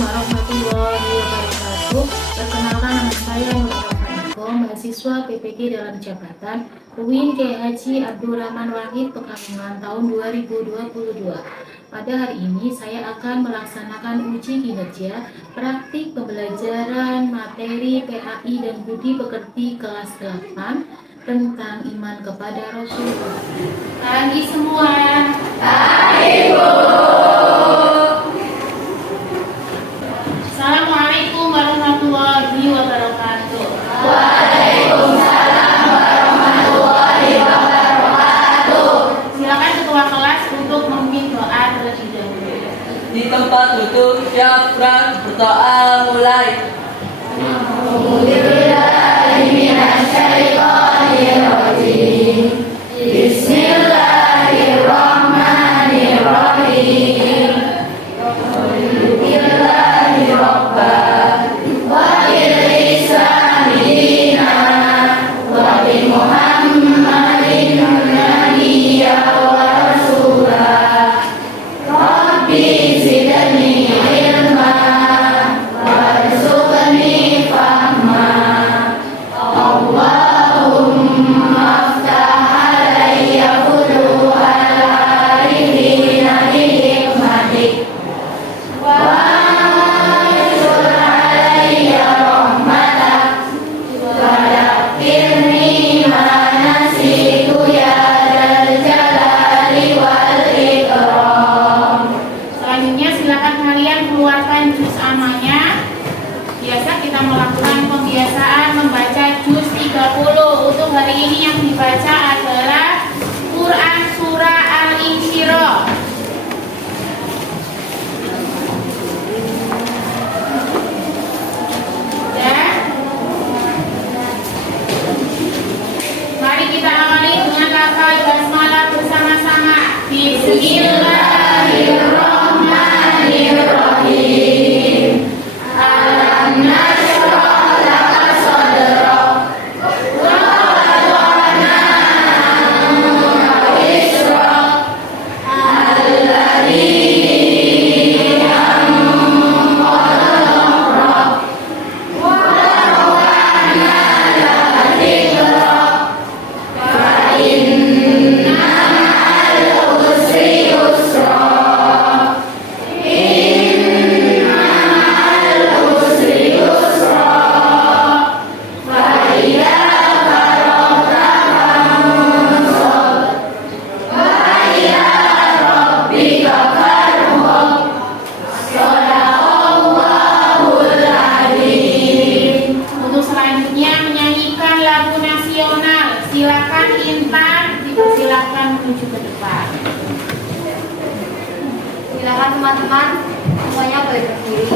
warahmatullahi wabarakatuh. Perkenalkan, nama saya Nur Niko, mahasiswa PPG dalam jabatan UIN Kiai Haji Abdurrahman Wahid Pekalongan tahun 2022. Pada hari ini saya akan melaksanakan uji kinerja praktik pembelajaran materi PAI dan Budi Pekerti kelas 8 tentang iman kepada Rasulullah. Pagi semua. Pagi Bu. Assalamualaikum warahmatullahi wabarakatuh. Waalaikumsalam warahmatullahi wabarakatuh. Silakan ketua kelas untuk memimpin doa terlebih dahulu. Di tempat duduk siap dan berdoa mulai. Bismillahirrahmanirrahim. Bismillahirrahmanirrahim. Melakukan pembiasaan membaca juz 30. Untuk hari ini yang dibaca adalah Quran Surah Al-Insyirah. Ya. Mari kita awali dengan lafaz basmalah bersama-sama. Bismillahirrahmanirrahim. Silakan Intan, dipersilakan menuju ke depan. Silakan teman-teman, semuanya boleh berdiri.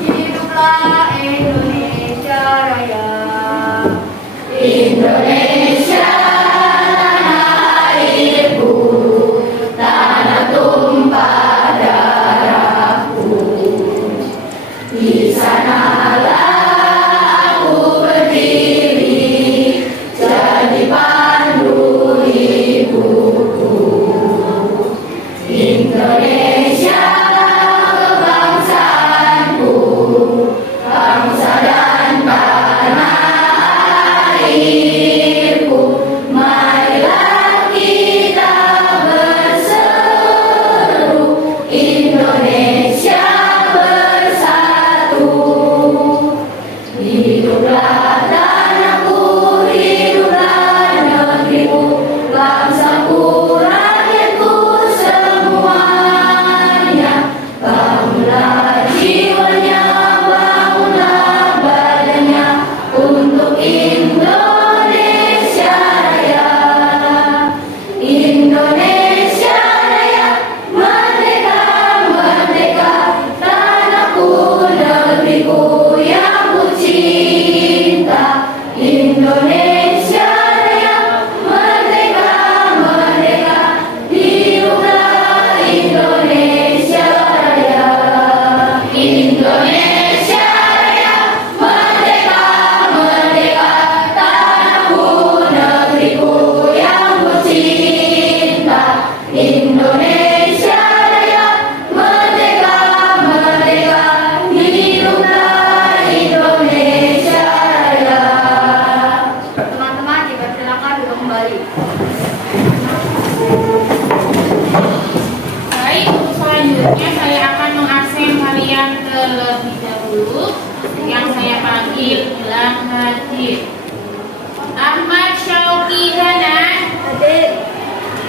Hiduplah Indonesia Raya. Indonesia tanah airku, tanah tumpah darahku. Di sanalah Indonesia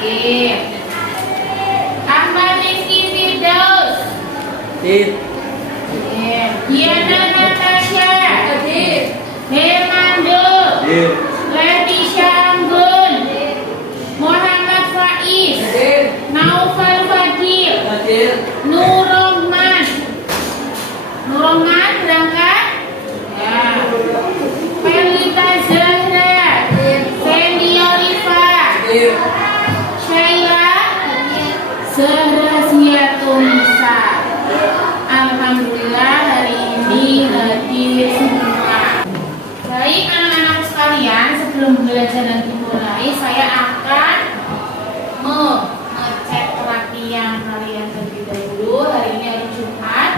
Hadir. Ahmad Rizky Firdaus. Hadir. Hadir. Diana Natasha. Hadir. Hermando. Hadir. Leticia Anggun. Muhammad Faiz. Hadir. Naufal Fadil. Hadir. Nur Rohman. Nur Rohman berangkat? Ya. Felita Zahra. Fendi Oliva. Hadir. Syaila. Zahra Ziatunisa. Alhamdulillah hari ini hadir semua. Baik anak-anak sekalian, sebelum pembelajaran dimulai, saya akan mengecek perhatian kalian terlebih dahulu. Hari ini hari Jumat.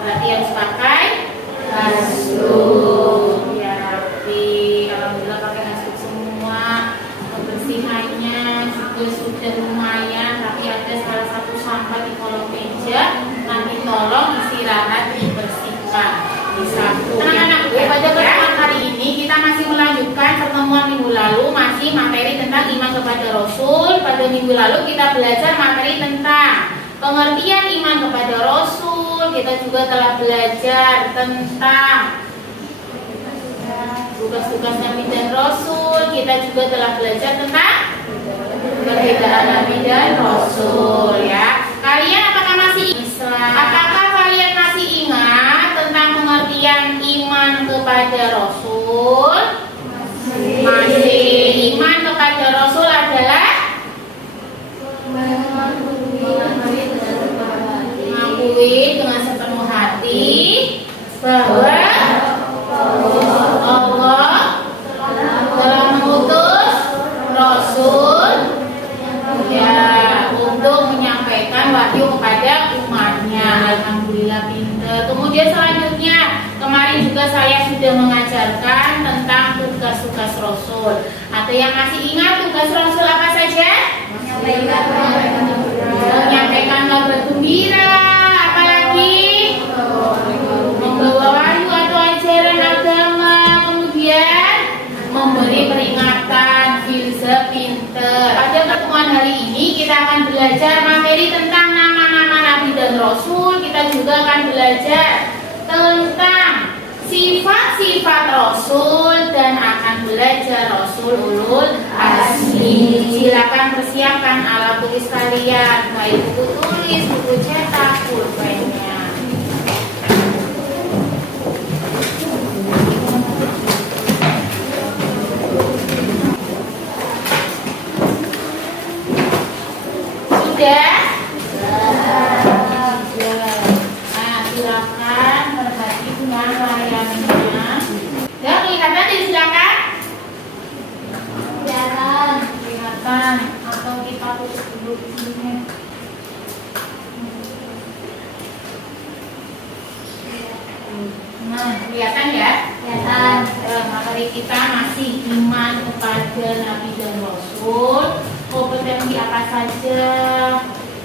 Berarti harus pakai hasbuk. Ya Rabbi, alhamdulillah pakai hasbuk semua. Kebersihannya juga sudah lumayan, tapi ada salah satu sampah di kolong meja. Nanti tolong istirahat dibersihkan. Disapu. Anak-anak, pada pertemuan hari ini kita masih melanjutkan pertemuan minggu lalu, masih materi tentang iman kepada Rasul. Pada minggu lalu kita belajar materi tentang pengertian iman kepada Rasul. Kita juga telah belajar tentang tugas-tugas Nabi dan Rasul. Kita juga telah belajar tentang perbedaan Nabi dan Rasul. Ya, kalian apakah masih Islam? Apakah kalian masih ingat tentang pengertian iman kepada Rasul? Masih. Iman kepada Rasul adalah mengakui dengan sepenuh hati bahwa Allah telah mengutus Rasul ya untuk menyampaikan wahyu kepada umatnya. Alhamdulillah pinter. Kemudian selanjutnya kemarin juga saya sudah mengajarkan tentang tugas-tugas Rasul. Ada yang masih ingat tugas Rasul apa saja? Menyampaikan kabar gembira. Apalagi membawa wahyu atau ajaran agama. Kemudian memberi peringatan. Filza pinter. Pada pertemuan hari ini kita akan belajar materi tentang nama-nama Nabi dan Rasul. Kita juga akan belajar tentang sifat-sifat Rasul dan akan belajar Rasul ulul azmi. Silakan persiapkan alat tulis kalian, baik buku tulis, buku cetak, pulpennya. Sudah? Nah, silakan perhatikan layarnya. Ya, kelihatan silakan. Kelihatan. Atau kita tutup dulu di sini. Nah, kelihatan ya? Kelihatan. Materi kita masih iman kepada Nabi dan Rasul. Kompetensi apa saja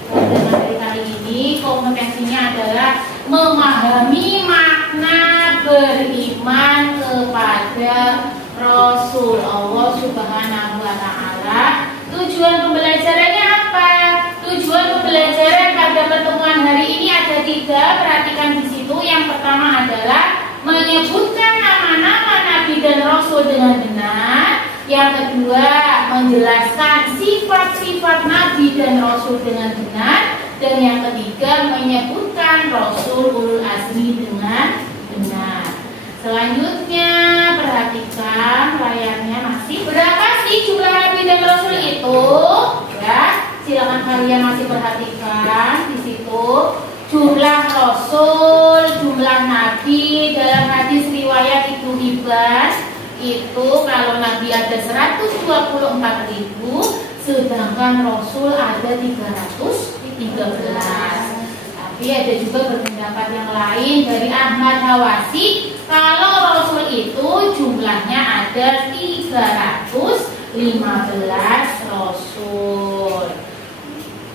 pada materi kali ini? Kompetensinya adalah memahami makna beriman kepada Rasul Allah Subhanahu wa Ta'ala. Tujuan pembelajarannya apa? Tujuan pembelajaran pada pertemuan hari ini ada 3. Perhatikan di situ. Yang pertama adalah menyebutkan nama-nama Nabi dan Rasul dengan benar. Yang kedua, menjelaskan sifat-sifat Nabi dan Rasul dengan benar. Dan yang ketiga, menyebutkan Rasul ulul azmi dengan benar. Selanjutnya, perhatikan layarnya masih. Berapa sih jumlah Nabi dan Rasul itu? Ya, silakan kalian masih perhatikan di situ. Jumlah Rasul, jumlah Nabi dalam hadis riwayat Ibnu Hibban itu kalau Nabi ada 124.000, sedangkan Rasul ada 313. Tapi ada juga berpendapat yang lain dari Ahmad Hawasi, kalau Rasul itu jumlahnya ada 315 Rasul.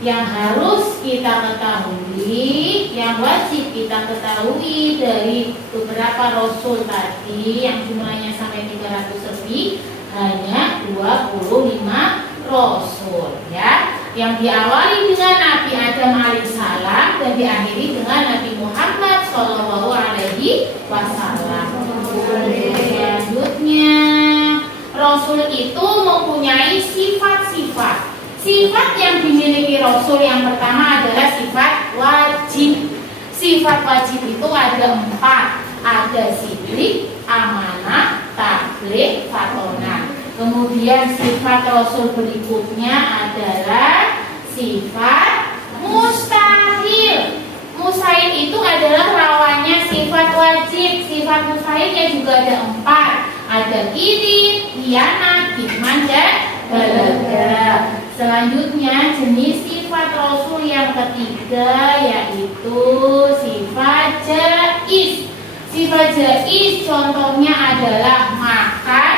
Yang harus kita ketahui, yang wajib kita ketahui dari beberapa Rasul tadi yang jumlahnya sampai 300 lebih, hanya 25 Rasul. yang diawali dengan Nabi Adam alaihissalam dan diakhiri dengan Nabi Muhammad Shallallahu Alaihi Wasallam. Selanjutnya, Rasul itu mempunyai sifat-sifat. Sifat yang dimiliki Rasul yang pertama adalah sifat wajib. Sifat wajib itu ada 4. Ada siddiq, amanah, tabligh, fatonah. Kemudian sifat Rasul berikutnya adalah sifat mustahil. Mustahil itu adalah lawannya sifat wajib. Sifat mustahilnya juga ada 4. Ada kidit, khianat, kitman, dan balaga. Selanjutnya jenis sifat Rasul yang ketiga yaitu sifat jaiz. Sifat jaiz contohnya adalah makan,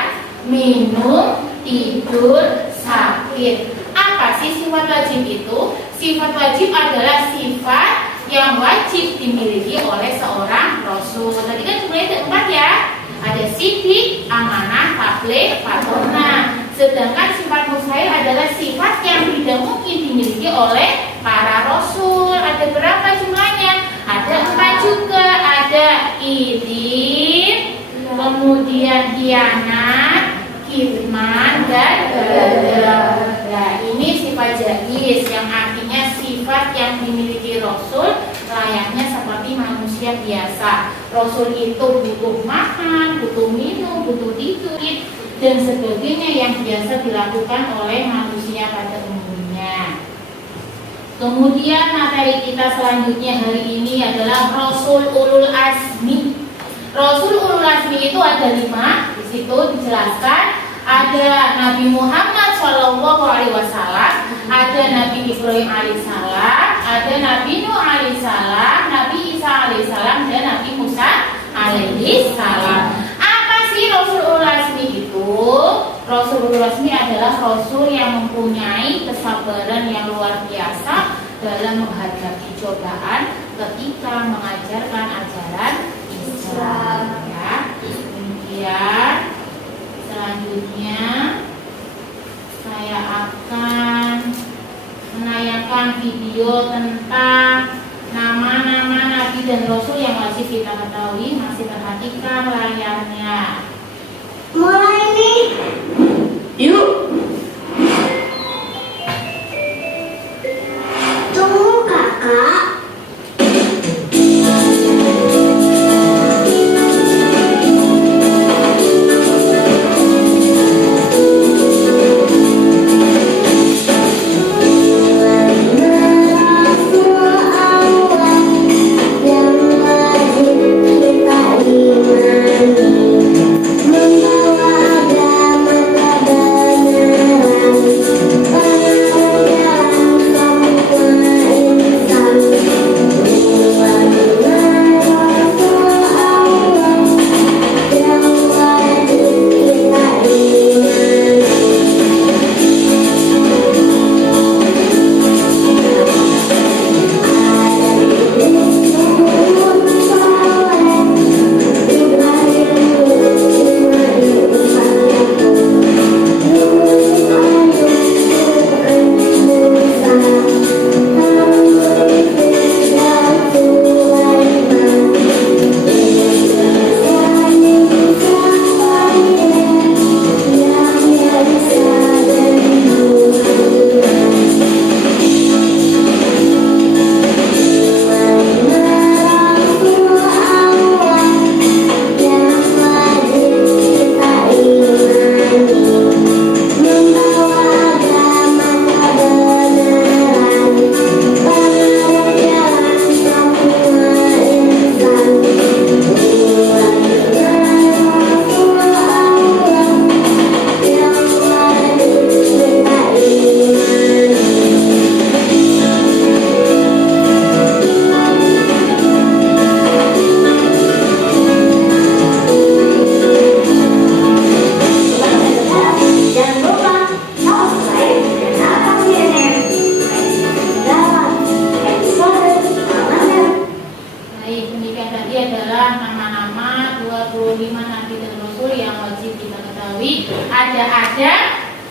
minum, tidur, sakit. Apa sih sifat wajib itu? Sifat wajib adalah sifat yang wajib dimiliki oleh seorang Rasul. Tadi kan sebenarnya ada 4 ya. Ada siddiq, amanah, tabligh, fatonah. Sedangkan sifat mustahil adalah sifat yang tidak mungkin dimiliki oleh para Rasul. Ada berapa jumlahnya? Ada 4 juga. Ada idin, kemudian khianat, kitman, dan balaga. Nah, ini sifat jaiz yang artinya sifat yang dimiliki Rasul layaknya seperti manusia biasa. Rasul itu butuh makan, butuh minum, butuh tidur, dan sebagainya yang biasa dilakukan oleh manusia pada umumnya. Kemudian materi kita selanjutnya hari ini adalah Rasul Ulul Azmi. Rasul Ulul Azmi itu ada 5. Di situ dijelaskan ada Nabi Muhammad SAW, ada Nabi Ibrahim alaihissalam, ada Nabi Nuh alaihissalam, Nabi Isa alaihissalam, dan Nabi Musa alaihissalam. Apa sih Rasul Ulul Azmi itu? Rasul Ulul Azmi adalah Rasul yang mempunyai kesabaran yang luar biasa dalam menghadapi cobaan ketika mengajarkan ajaran Islam. Ya. Kemudian selanjutnya saya akan menayangkan video tentang nama-nama Nabi dan Rasul yang wajib kita ketahui. Masih perhatikan layarnya. Mulai nih. Yuk. Tunggu kakak.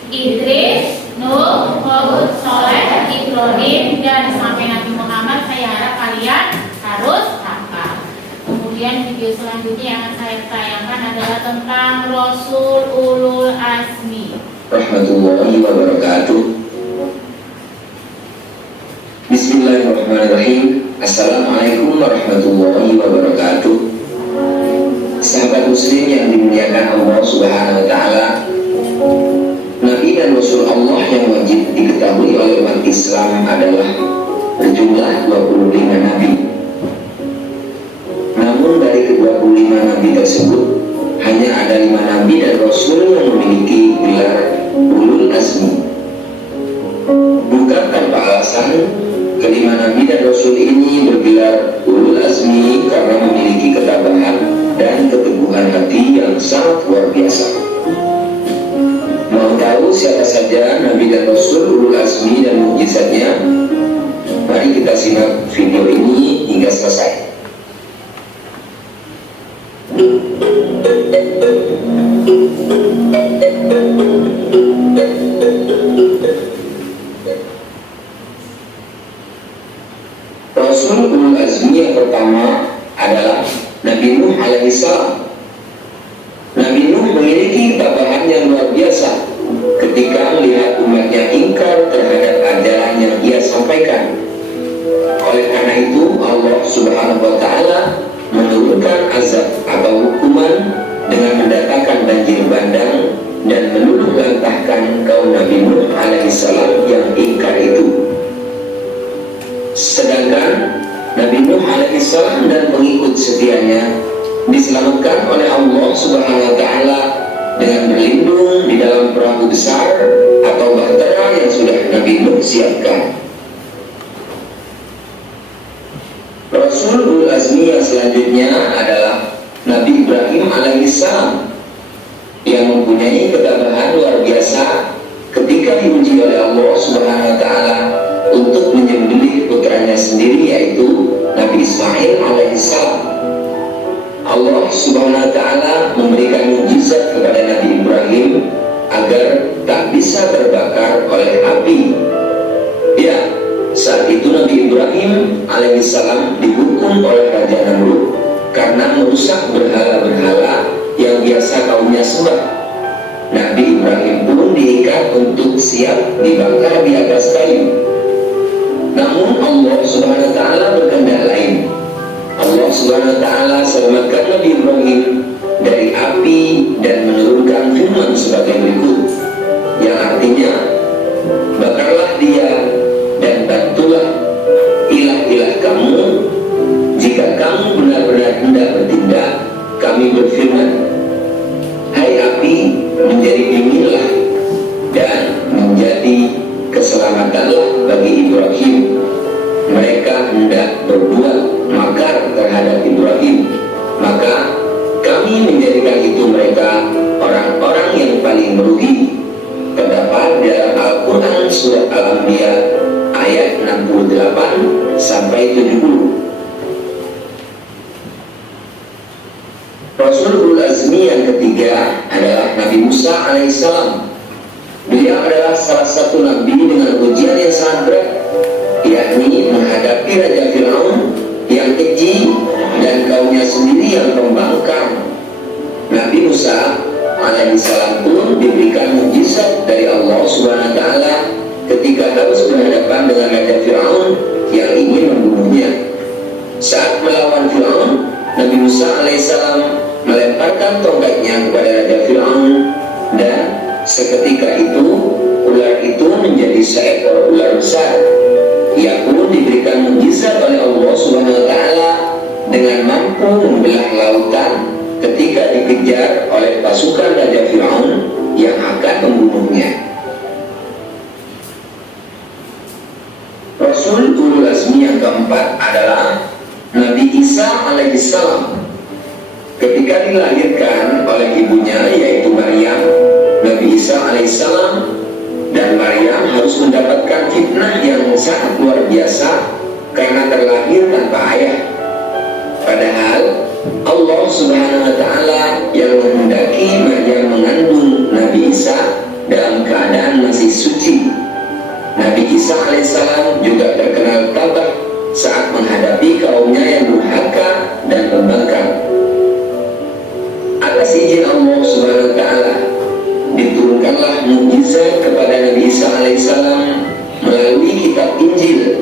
Idris, Nuh, Hud, Soleh, Ibrahim, dan sampai Nabi Muhammad. Saya harap kalian harus hafal. Kemudian video selanjutnya yang akan saya tayangkan adalah tentang Rasul Ulul Azmi. Rahmatullahi wabarakatuh. Bismillahirrahmanirrahim. Assalamualaikum warahmatullahi wabarakatuh. Sahabat muslim yang dimuliakan Allah Subhanahu wa taala, Nabi dan Rasul Allah yang wajib diketahui oleh umat Islam adalah berjumlah 25 nabi. Namun dari ke-25 nabi tersebut hanya ada 5 nabi dan rasul yang memiliki gelar Ulul Azmi. Bukan tanpa alasan, kelima nabi dan rasul ini bergelar Ulul Azmi karena memiliki ketabahan dan keteguhan hati yang sangat luar biasa. Mau tahu siapa saja nabi dan rasul Ulul Azmi dan mukjizatnya? Mari kita simak video ini hingga selesai. Rasul Ulul Azmi yang pertama adalah Nabi Nuh alaihissalam. Nabi Nuh memiliki ketabahan yang luar biasa ketika melihat umatnya ingkar terhadap ajaran yang ia sampaikan. Oleh karena itu Allah Subhanahu wa taala menurunkan azab atau hukuman dengan mendatangkan banjir bandang dan meluluh lantahkan kaum Nabi Nuh alaihissalam yang ingkar itu. Sedangkan Nabi Nuh alaihissalam dan pengikut setianya diselamatkan oleh Allah Subhanahu wa taala dengan berlindung di dalam perahu besar atau bahtera yang sudah Nabi Nuh siapkan. Rasul Ulul Azmi yang selanjutnya adalah Nabi Ibrahim alaihissalam yang mempunyai ketabahan luar biasa ketika diuji oleh Allah Subhanahu wa taala untuk menyembelih putranya sendiri, yaitu Nabi Ismail alaihissalam. Allah Subhanahu wa taala memberikan mukjizat kepada Nabi Ibrahim agar tak bisa terbakar oleh api. Ya, saat itu Nabi Ibrahim alaihissalam dihukum oleh Raja Namrud karena merusak berhala-berhala yang biasa kaumnya sembah. Nabi Ibrahim pun diikat untuk siap dibakar di atas kayu. Namun Allah Subhanahu wa taala berkehendak lain. Allah Subhanahu wa taala selamatkan Nabi Ibrahim dari api dan menurunkan firman sebagai berikut, yang artinya, bakarlah dia dan bantulah ilah-ilah kamu jika kamu benar-benar hendak bertindak. Kami berfirman, hai api, menjadi dinginlah dan menjadi keselamatanlah bagi Ibrahim. Mereka hendak berbuat makar terhadap Ibrahim, maka kami menjadikan itu mereka orang-orang yang paling merugi. Terdapat dalam Al-Quran surat Al-Anbiya ayat 68 sampai 70. Rasul Ulul Azmi yang ketiga adalah Nabi Musa alaihissalam. Beliau adalah salah satu nabi dengan ujian yang sangat berat, yakni menghadapi Raja Fir'aun yang keji dan kaumnya sendiri yang pembangkang. Nabi Musa alaihissalam pun diberikan mukjizat dari Allah Subhanahu wa taala ketika harus berhadapan dengan Raja Fir'aun yang ingin membunuhnya. Saat melawan Fir'aun, Nabi Musa alaihissalam melemparkan tongkatnya kepada Raja Fir'aun dan seketika itu ular itu menjadi seekor ular besar. Ia pun diberikan mukjizat oleh Allah Subhanahu wa taala dengan mampu membelah lautan ketika dikejar oleh pasukan Raja Fir'aun yang akan membunuhnya. Rasul Ulul Azmi yang keempat adalah Nabi Isa alaihissalam. Ketika dilahirkan oleh ibunya yaitu Maryam, Nabi Isa alaihissalam dan Maryam harus mendapatkan fitnah yang sangat luar biasa karena terlahir tanpa ayah. Padahal Allah Subhanahu wa taala yang menghendaki Maryam mengandung Nabi Isa dalam keadaan Isa alaihissalam juga terkenal tabah saat menghadapi kaumnya yang durhaka dan membangkang. Atas izin Allah Subhanahu wa taala, diturunkanlah mukjizat kepada Nabi Isa alaihissalam melalui kitab Injil.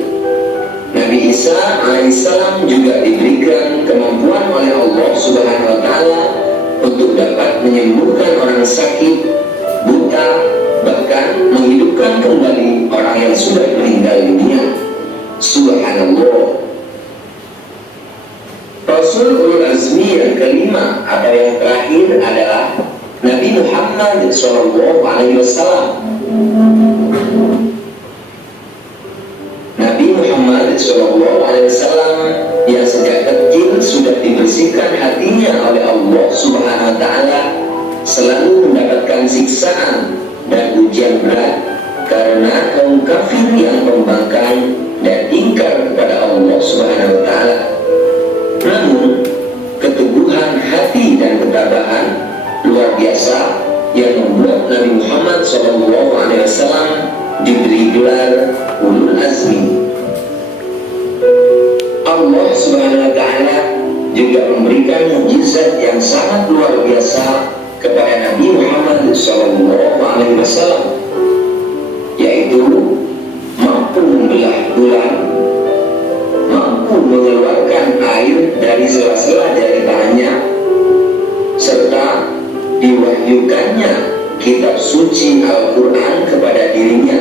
Nabi Isa alaihissalam juga diberikan kemampuan oleh Allah Subhanahu wa taala untuk dapat menyembuhkan orang sakit, buta, bahkan menghidupkan kembali orang yang sudah meninggal dunia. Subhanallah. Rasul ulul azmi yang kelima atau yang terakhir adalah Nabi Muhammad SAW. Nabi Muhammad SAW yang sejak kecil sudah dibersihkan hatinya oleh Allah Subhanahu wa taala, selalu mendapatkan siksaan dan ujian berat karena kaum kafir yang membangkang dan ingkar kepada Allah Subhanahu wa taala. Namun keteguhan hati dan ketabahan luar biasa yang membuat Nabi Muhammad SAW diberi gelar ulul azmi. Allah Subhanahu wa taala juga memberikan mukjizat yang sangat luar biasa kepada Nabi Muhammad SAW, yaitu mampu membelah bulan, mampu mengeluarkan air dari sela-sela jari tangannya, serta diwahyukannya kitab suci Al-Quran kepada dirinya,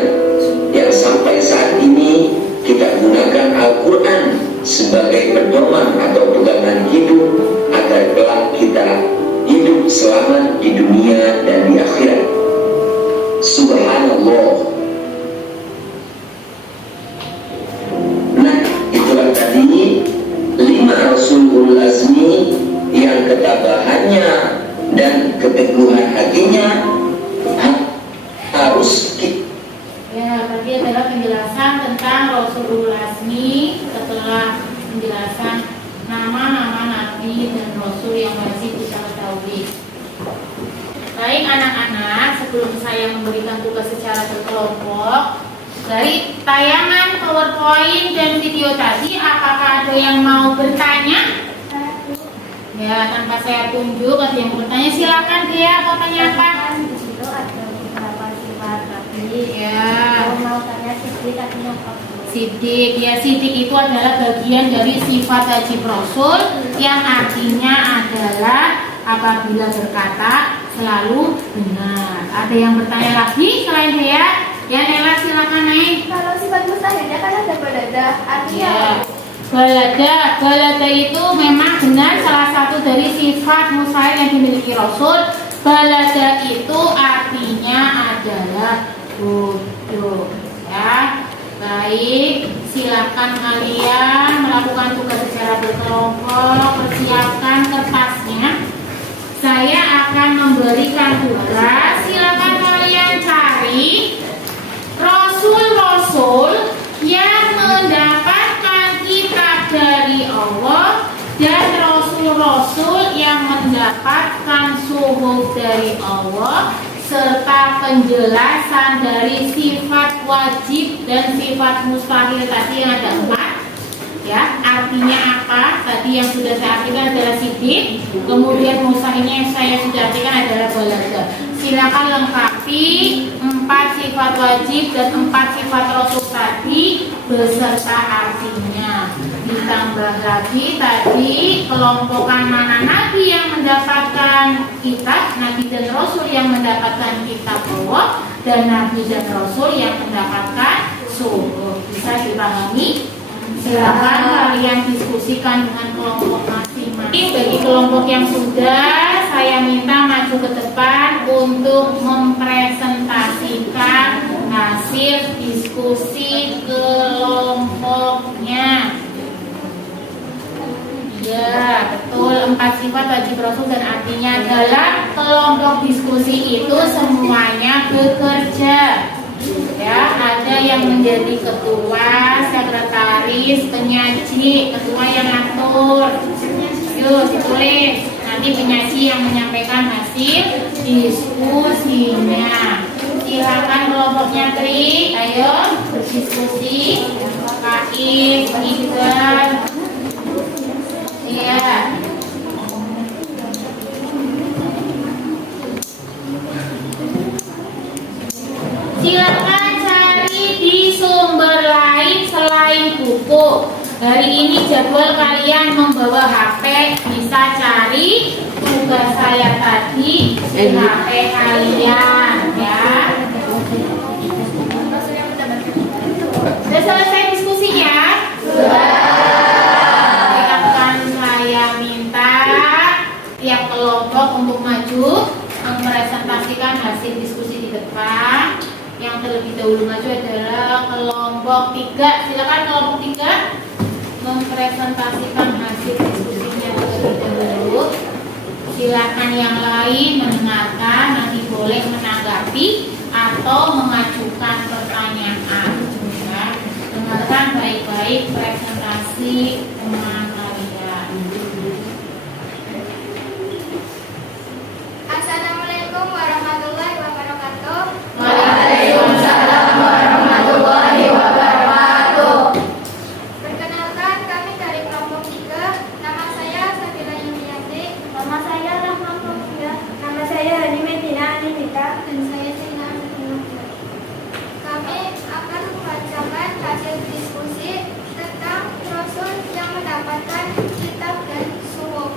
yang sampai saat ini kita gunakan Al-Quran sebagai pedoman atau pegangan hidup agar kelak kita hidup selamat di dunia dan di akhirat. Subhanallah. Nah, itulah tadi 5 Rasul ulul azmi yang ketabahannya dan keteguhan hatinya harus Ya, tadi adalah penjelasan tentang Rasul ulul azmi setelah penjelasan nama-nama nabi dan rasul yang wajib kita ketahui. Baik anak-anak, sebelum saya memberikan tugas secara berkelompok, dari tayangan PowerPoint dan video tadi, apakah ada yang mau bertanya? Ya, tanpa saya tunjuk, ada yang mau bertanya, silakan dia, mau tanya apa? Di situ ada beberapa sifat nabi. Ya. Kalau mau tanya sidik artinya apa? Sidik, ya sidik itu adalah bagian dari sifat wajib Rasul yang artinya adalah apabila berkata selalu benar. Ada yang bertanya lagi selain dia? Ya Nela, silakan naik. Kalau sifat mustahilnya kan ada balada, artinya Ya. apa? Balada itu memang benar salah satu dari sifat mustahil yang dimiliki Rasul. Balada itu artinya adalah bodoh. Ya. Baik, silakan kalian melakukan tugas secara berkelompok, persiapkan kertasnya. Saya akan memberikan tugas, silakan kalian cari Rasul-Rasul yang mendapatkan kitab dari Allah dan Rasul-Rasul yang mendapatkan suhuf dari Allah, serta penjelasan dari sifat wajib dan sifat mustahil tadi yang ada 4. Ya, artinya apa? Tadi yang sudah saya artikan adalah sidik, kemudian mustahilnya yang saya sudah artikan adalah balada. Silakan lengkapi 4 sifat wajib dan 4 sifat rasul tadi beserta artinya. Ditambah lagi tadi kelompokan mana nabi yang mendapatkan kitab, nabi dan rasul yang mendapatkan kitab Allah, dan nabi dan rasul yang mendapatkan suhuf. Bisa dipahami? Silakan kalian diskusikan dengan kelompok masing-masing. Bagi kelompok yang sudah, saya minta maju ke depan untuk mempresentasikan hasil diskusi kelompoknya. Ya, betul. 4 sifat wajib rasul dan artinya dalam kelompok diskusi itu semuanya bekerja. Ya, ada yang menjadi ketua, sekretaris, penyaji, ketua yang ngatur. Yuk, ditulis. Nanti penyaji yang menyampaikan hasil diskusinya. Silakan kelompoknya Tri, ayo. berdiskusi, Kain, Iqbal, ya. Silakan cari di sumber lain selain buku. Hari ini jadwal kalian membawa HP, bisa cari tugas saya tadi di HP kalian, ya. Sudah selesai diskusinya? Akan saya minta tiap kelompok untuk maju mempresentasikan hasil diskusi di depan. Yang terlebih dahulu maju adalah kelompok 3. Silakan kelompok 3 mempresentasikan hasil diskusinya terlebih dahulu. Silakan yang lain mendengarkan, nanti boleh menanggapi atau mengajukan pertanyaan. Ya. Dengarkan baik-baik presentasi teman kalian. Assalamualaikum warahmatullahi wabarakatuh. Waalaikumsalam warahmatullahi wabarakatuh. Perkenalkan, kami dari kelompok 3. Nama saya Sabila Yumiati. Nama saya Rahman Fauzia. Nama saya Hani Medina Anindita. Dan saya Sina Anindita. Kami akan membacakan hasil diskusi tentang Rasul yang mendapatkan kitab dan suhuf.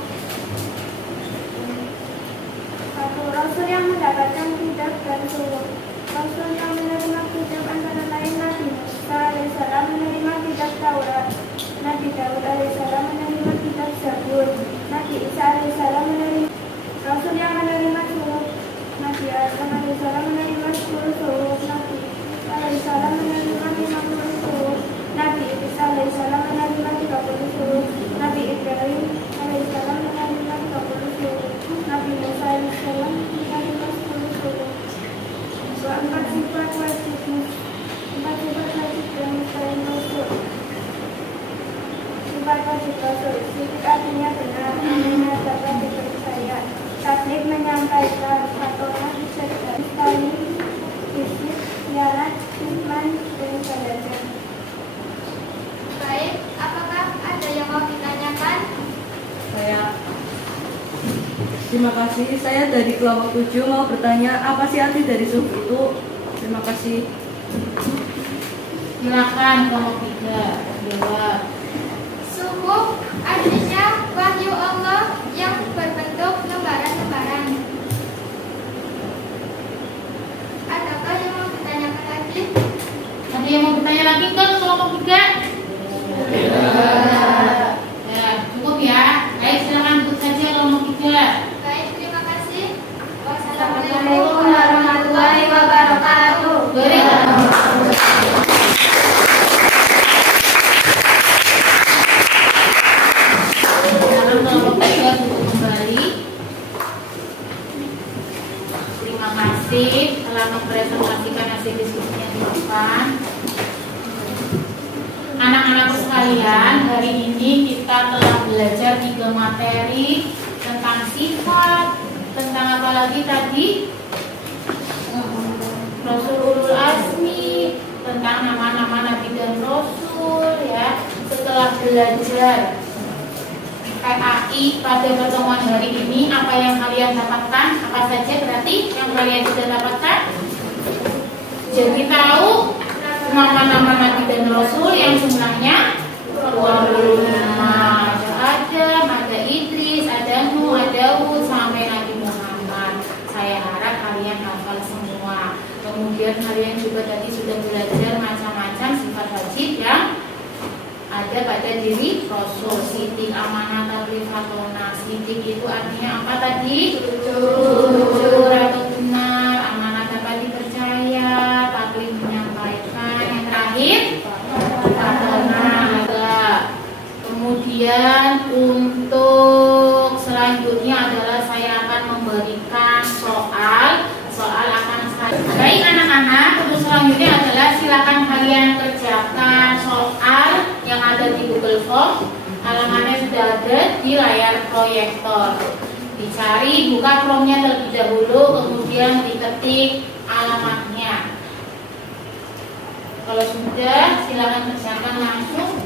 Rasul yang mendapatkan kitab dan suhuf. Rasul yang menerima kitab antara lain Nabi Musa alaihissalam menerima kitab Taurat, Nabi Daud alaihissalam menerima kitab Zabur, Nabi Isa alaihissalam menerima. Rasul yang menerima suhuf, Nabi Adam alaihissalam menerima 10 suhuf, Nabi Isa alaihissalam menerima 50 suhuf, Nabi Isa alaihissalam menerima 30 suhuf, Nabi Ibrahim alaihissalam menerima 30 suhuf, Nabi Musa alaihissalam menerima 10 suhuf. Empat sifat wajib dan mustahil rasul. Sifat wajib rasul, sidik artinya benar, amanah dapat dipercaya, taklif menyampaikan, fatona diceritakan, mustahil fisik, khianat, iman, dan belajar. Baik, apakah ada yang mau ditanyakan? Terima kasih. Saya dari kelompok 7 mau bertanya, apa sih arti dari suhuf itu? Terima kasih. Silakan kelompok 3 jawab. Suhuf artinya wahyu Allah yang berbentuk lembaran-lembaran. Adakah yang mau ditanyakan lagi? Ada yang mau bertanya lagi ke kelompok 3? Ya, cukup ya. Baik, silakan ikut saja kelompok 3. Baik, terima kasih. Wassalamualaikum warahmatullahi wabarakatuh. Dalam kelompok 3 cukup kembali. Terima kasih telah mempresentasikan hasil diskusinya di depan. Anak-anak sekalian, hari ini kita telah belajar 3 materi tentang sifat, tentang apa lagi tadi? Rasul Ulul Azmi, tentang nama-nama Nabi dan Rasul, ya. Setelah belajar PAI pada pertemuan hari ini, apa yang kalian dapatkan? Apa saja berarti yang kalian sudah dapatkan? Jadi tahu nama-nama Nabi dan Rasul yang jumlahnya 25. Ada Adam, ada Idris, ada Nuh, ada Hud, sampai Nabi Muhammad. Saya harap kalian hafal semua. Kemudian kalian juga tadi sudah belajar macam-macam sifat wajib yang ada pada diri Rasul. Sidik, amanah, taklif, fatona. Sidik itu artinya apa tadi? Jujur atau benar, amanah dapat dipercaya, taklif menyampaikan. Yang terakhir, fatona ada. Kemudian untuk selanjutnya adalah saya akan memberikan soal akan saya. Baik anak-anak, untuk selanjutnya adalah silakan kalian kerjakan soal yang ada di Google Form. Halamannya sudah ada di layar proyektor. Dicari, buka Chrome-nya terlebih dahulu, kemudian diketik alamatnya. Kalau sudah, silakan kerjakan langsung.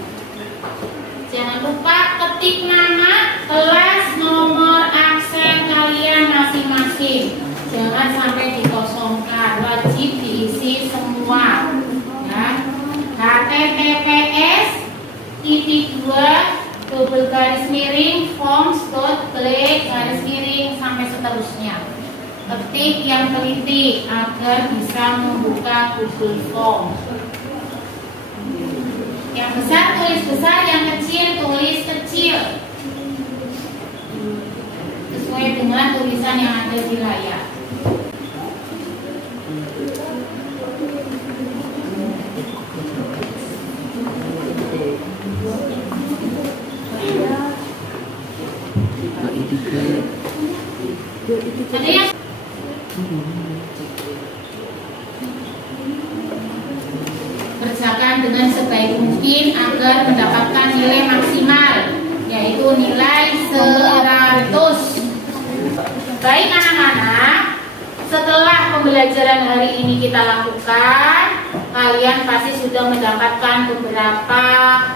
Jangan lupa ketik nama, kelas, nomor, absen kalian masing-masing. Jangan sampai dikosongkan, wajib diisi semua. Ya. https://forms.gle/, sampai seterusnya. Ketik yang teliti agar bisa membuka Google Form. Yang besar tulis besar, yang kecil tulis kecil, sesuai dengan tulisan yang ada di layar. Ada yang kerjakan dengan sebaik mungkin agar mendapatkan nilai maksimal, yaitu nilai 100. Baik anak-anak, setelah pembelajaran hari ini kita lakukan, kalian pasti sudah mendapatkan beberapa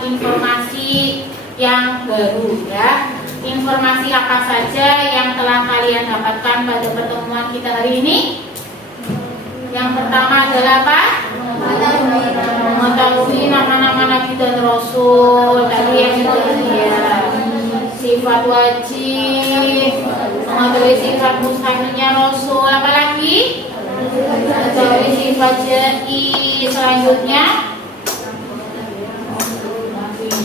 informasi yang baru, ya. Informasi apa saja yang telah kalian dapatkan pada pertemuan kita hari ini? Yang pertama adalah apa? Mengetahui nama-nama Nabi dan Rasul. Tadi yang ya, sifat wajib, mengetahui sifat mustahilnya Rasul. Apalagi? Mengetahui sifat jadi. Selanjutnya,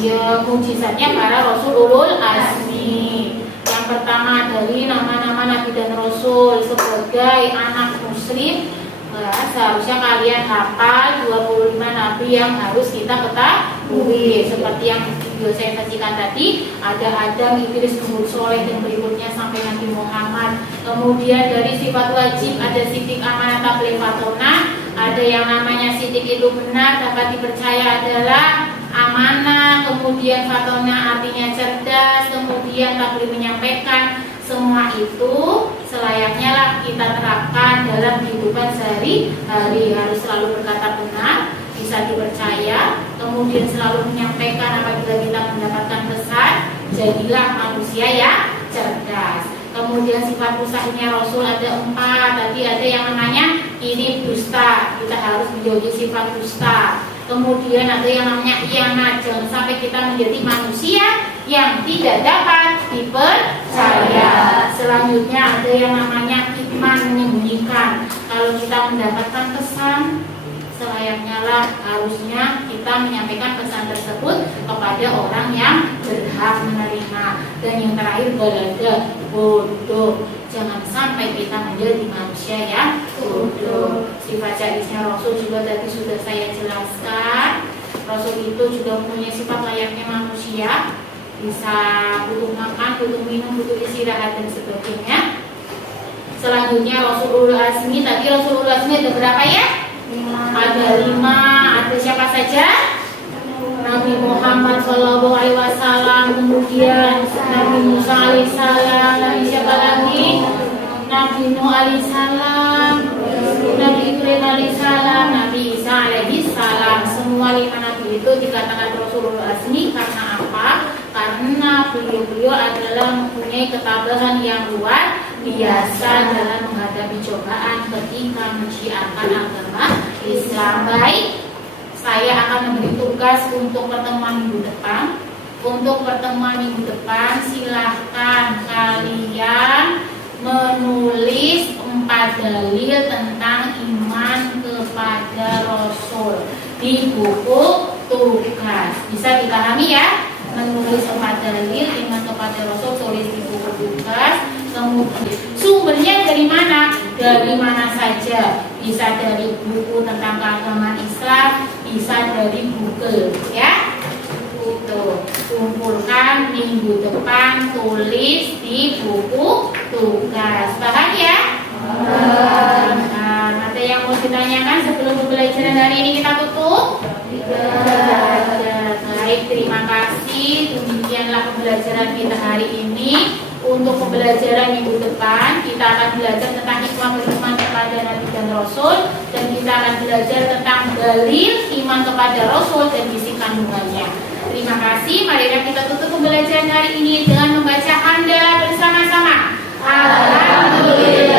ya, mujizatnya para Rasul ulul azmi. Yang pertama dari nama-nama Nabi dan Rasul. Sebagai anak muslim, seharusnya kalian hafal 25 Nabi yang harus kita ketahui. Seperti yang video saya sajikan tadi, ada Adam, Idris, Hud, Soleh, dan berikutnya sampai Nabi Muhammad. Kemudian dari sifat wajib ada sidik, amanah, tabligh, fatona. Ada yang namanya sidik itu benar, dapat dipercaya, adalah amanah. Kemudian fatona artinya cerdas. Kemudian tabligh menyampaikan. Semua itu selayaknya lah kita terapkan dalam kehidupan sehari-hari. Harus selalu berkata benar, bisa dipercaya, kemudian selalu menyampaikan apabila kita mendapatkan pesan. Jadilah manusia yang cerdas. Kemudian sifat mustahilnya Rasul ada 4. Tadi ada yang namanya ini dusta, kita harus menjauhi sifat dusta. Kemudian ada yang namanya khianat, jangan sampai kita menjadi manusia yang tidak dapat dipercaya. Selanjutnya ada yang namanya kitman, menyembunyikan. Kalau kita mendapatkan pesan, selayaknya lah harusnya kita menyampaikan pesan tersebut kepada orang yang berhak menerima. Dan yang terakhir balada, bodoh. Jangan sampai kita menjadi manusia yang bodoh. Sifat jadisnya Rasul juga tadi sudah saya jelaskan. Rasul itu juga mempunyai sifat layaknya manusia, bisa butuh makan, butuh minum, butuh istirahat, dan sebagainya. Selanjutnya Rasulul Azmi. Tadi Rasulul Azmi ada berapa ya? 5. Ada 5. Ada siapa saja? Nabi Muhammad SAW, kemudian Nabi Musa alaihissalam, Nabi siapa lagi? Nabi Nuh alaihissalam, Nabi Ibrahim alaihissalam, Nabi Isa alaihissalam. Semua 5 nabi itu dikatakan Rasulul Azmi karena apa? Karena beliau adalah mempunyai ketabahan yang luar biasa dalam menghadapi cobaan ketika menyiarkan agama Islam. Baik, saya akan memberi tugas untuk pertemuan minggu depan. Untuk pertemuan minggu depan, silahkan kalian menulis 4 dalil tentang iman kepada Rasul di buku tugas. Bisa dipahami ya? Menulis 4 dalil iman kepada Rasul, tulis di buku tugas. Kemudian sumbernya dari mana? Dari mana saja. Bisa dari buku tentang keagamaan Islam, bisa dari Google, ya. Itu kumpulkan minggu depan, tulis di buku tugas. Paham ya? Nah, ada yang mau ditanyakan sebelum pembelajaran hari ini kita tutup? Tidak. Baik, terima kasih. Demikianlah pembelajaran kita hari ini. untuk pembelajaran minggu depan kita akan belajar tentang hikmah beriman kepada Nabi dan Rasul, dan kita akan belajar tentang dalil iman kepada Rasul dan isi kandungannya. Terima kasih. Marilah kita tutup pembelajaran hari ini dengan membaca hamdalah bersama-sama. Alhamdulillah.